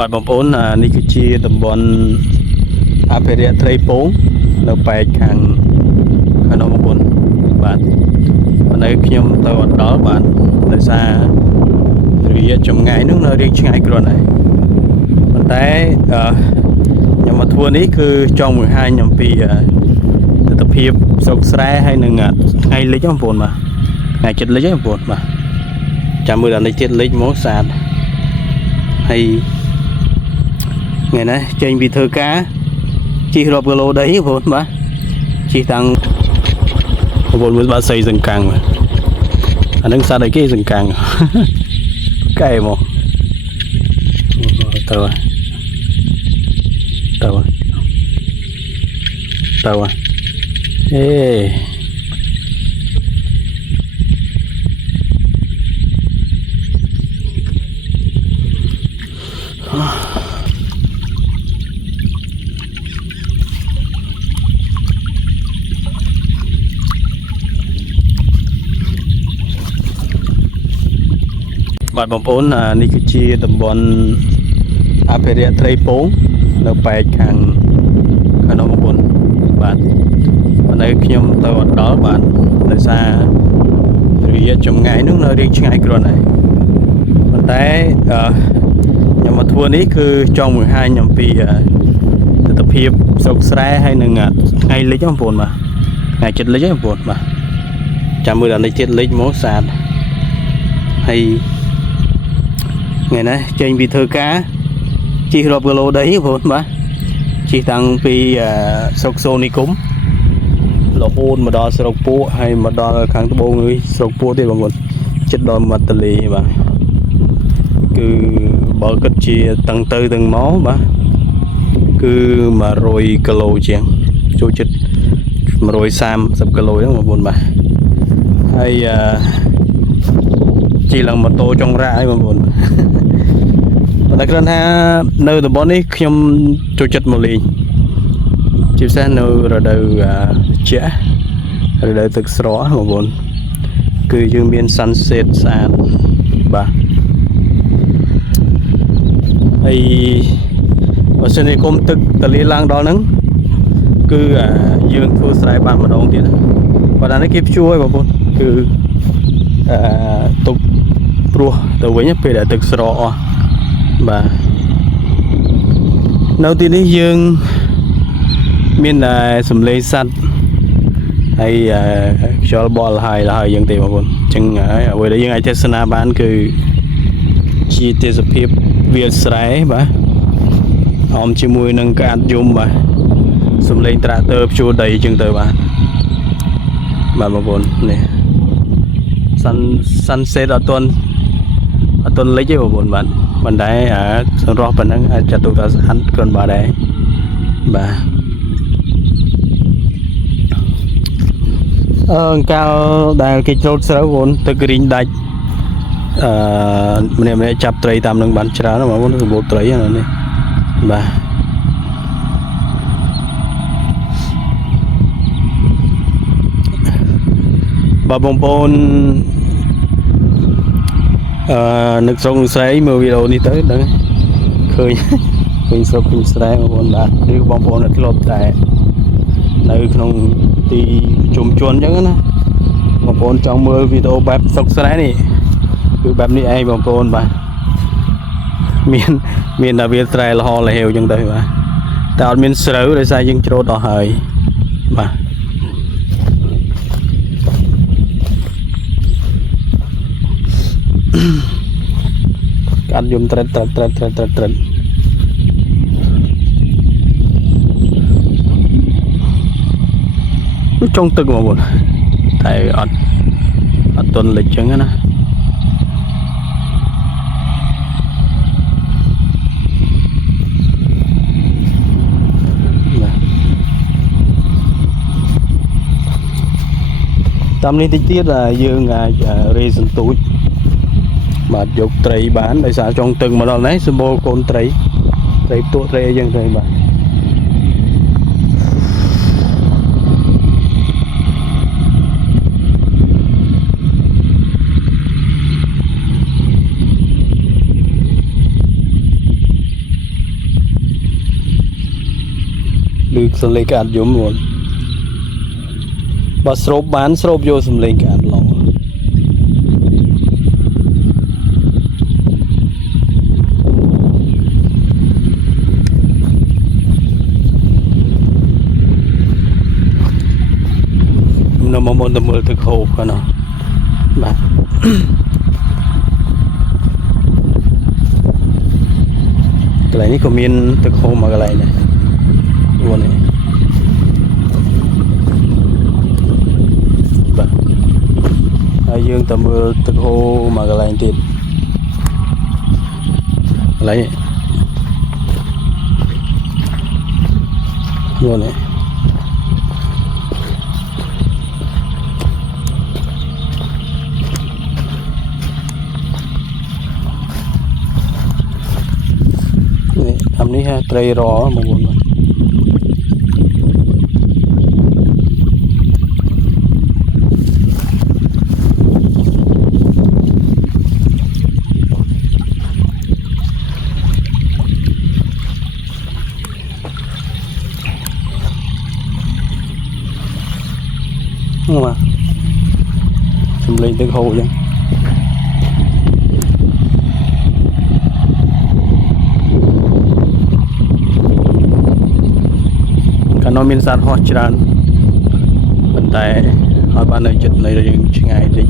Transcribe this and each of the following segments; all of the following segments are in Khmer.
បាទបងប្អូននេះគឺជាតំបន់អភិរក្សត្រីពងនៅប៉ែកខាងនោះបងប្អូនបាទនៅខ្ញុំទៅអត់ដល់បាទដោយសាររយៈចម្ងាយនោះនៅរៀងឆ្ងាយគ្រាន់ហើយប៉ុន្តែខ្ញុំមកធ្វើនេះគឺចង់បង្ហាញអំពីទស្សនភាពស្រុកស្រែហើយនឹងថ្ងៃលិចបងប្អូនបាទថ្ងៃចិត្តលិចបងប្អូនបាទចាំមើលដល់នេះទៀតលិចមកស្អាតហើយថ្ងៃនេះចេញពីធ្វើការជិះរាប់គីឡូដីបងប្អូនបាទជិះតាំងបងប្អូនមើលបាទស្អីសង្កាំងអានឹងសត្វអីគេសង្កាំងកែមកទៅអេបាទបងប្អូននេះគឺជាតំបន់អភិរក្សត្រីពងនៅប៉ែកខាងនោះបងប្អូនបាទនៅខ្ញុំទៅអត់ដល់បាទដោយសាររយៈចម្ងាយនោះនៅរៀងឆ្ងាយគ្រាន់ហើយប៉ុន្តែខ្ញុំមកធ្វើនេះគឺចង់បង្ហាញអំពីទស្សនភាពស្រុកស្រែហើយនឹងថ្ងៃលិចបងប្អូនបាទថ្ងៃចិត្តលិចបងប្អូនបាទចាំមើលដល់នេះទៀតលិចមកស្អាតហើយថ្ងៃនេះចេញពីធ្វើការជិះរាប់គីឡូដីបងប្អូនបាទជិះតាំងពីស្រុកសូនីគុំរហូតមកដល់ស្រុកពួកហើយមកដល់ខាងត្បូងនេះស្រុកពួកទៀតបងប្អូនចិត្តដល់មាត់ទន្លេបាទគឺបើគិតជាតាំងទៅទាំងមកបាទគឺ100គីឡូជាងចូលចិត្ត130គីឡូហ្នឹងបងប្អូនបាទហើយជិះឡើងម៉ូតូចុងរ៉ាហើយបងប្អូនតែគ្រាន់ថានៅតំបន់នេះខ្ញុំចូលចិត្តមកលេងជាពិសេសនៅរដូវជារដូវទឹកស្រកបងប្អូនគឺយើងមាន sunset ស្អាតបាទហើយបើសិនជាគុំទឹកទលាឡើងដល់ហ្នឹងគឺយើងធ្វើស្រែបានម្ដងទៀតប៉ុន្តែនេះគេភ្ជួរហើយបងប្អូនគឺទុកព្រោះទៅវិញពេលដែលទឹកស្រកអស់បាទនៅទីនេះយើងមានតែសំឡេងសត្វហើយខ្យល់បក់លហើយយើងទេបងប្អូនអញ្ចឹងអ្វីដែលយើងអាចទស្សនាបានគឺជាទេសភាពវាលស្រែបាទអមជាមួយនឹងកាត់យំបាទសំឡេងត្រាក់ទ័រភ្ជួរដីអញ្ចឹងទៅបាទបងប្អូននេះsunset អត់ទាន់លិចទេបងប្អូនបាទប៉ុន្តែសម្រាប់ប៉ុណ្ណឹងអាចចាត់ទុកថាស្អាតគ្រាន់បាទដែរបាទកាលដែលគេច្រូតស្រូវបងទឹករីងដាច់ម្នាក់ចាប់ត្រីតាមនឹងបានច្រើនបងប្អូនសម្បូរត្រីហ្នឹងនេះបាទបងប្អូននឹកស្រុកនឹកស្រែមើលវីដេអូនេះទៅដឹងឃើញស្រុកឃើញស្រែបងប្អូនបាទឬបងប្អូនធ្លាប់តែនៅក្នុងទីជុំជនអញ្ចឹងណាបងប្អូនចង់មើលវីដេអូបែបស្រុកស្រែនេះគឺបែបនេះឯងបងប្អូនបាទមានតែវាលស្រែលហលហេវអញ្ចឹងទៅបាទតែអត់មានស្រូវដោយសារយើងច្រូតអស់ហើយបាទកាត់យំត្រិតចង់ទឹកបងប្អូនតែអត់ទន់លិចចឹងណាតាមនេះតិចទៀតយើងអាចរេសន្ទូចបាទយកត្រីបានដោយសារចង់ទឹកមកដល់នេះសម្បូរកូនត្រីផ្ទក់ត្រីអីចឹងទៅបាទ ប lư sầm lấy cả giống luôn bà sốp bán sốp vô sầm lấy cả lòng nó mong muốn tầm mưa thực hộp cả nó bạn cái này có miên thực hộp mà cái này này luôn này bạn ai dương tầm mưa thực hộp mà cái này tiền lấy luôn nàyทำนี้ฮะไตรรอมงคลมาทำเลยตึกโหยังnó miền sát hoa tràn vận tải hỏi bạn nơi chật này là những ngày đi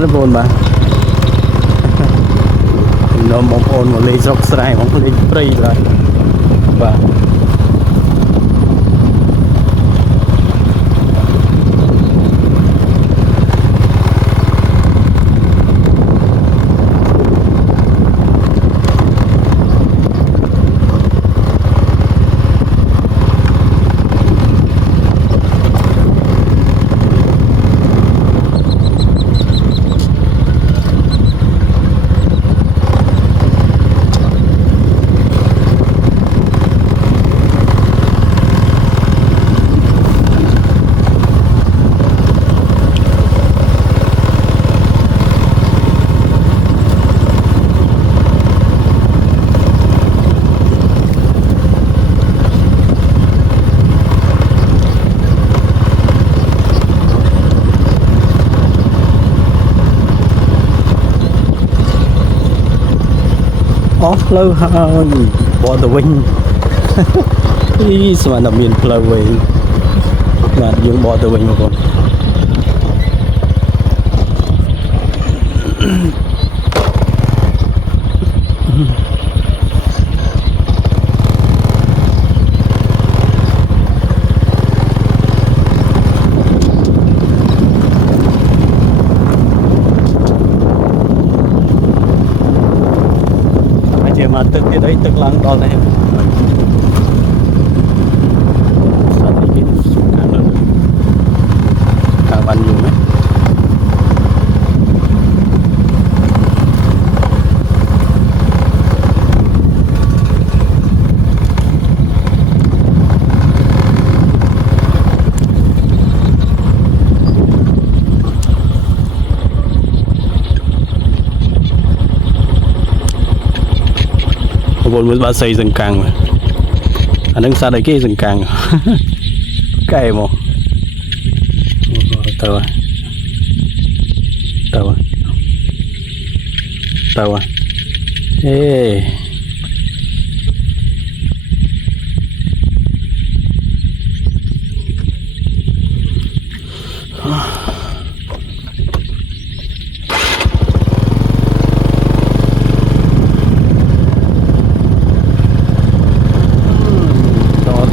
nó buồn mà nó mong ôn một ly dốc sài mong ly free rồi và off lâu hơn bỏ tờ vinh ý mà nằm miền lâu về mà dùng bỏ tờ vinh mà còn mà tức cái đấy tức lăng đó này sao thì cái càng lớn càng bắn nhiều đấy vốn mới ba xây rừng càng mà anh đứng xa đây cái rừng càng cái mà tàu tàu tàu ê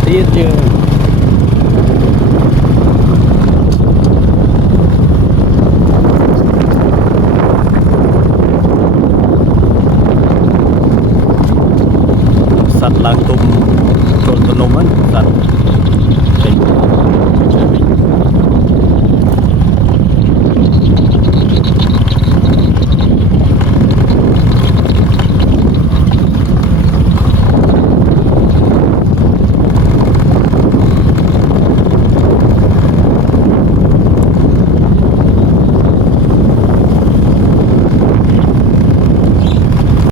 tiết chứ sạch lang tung trộn tôm á sạch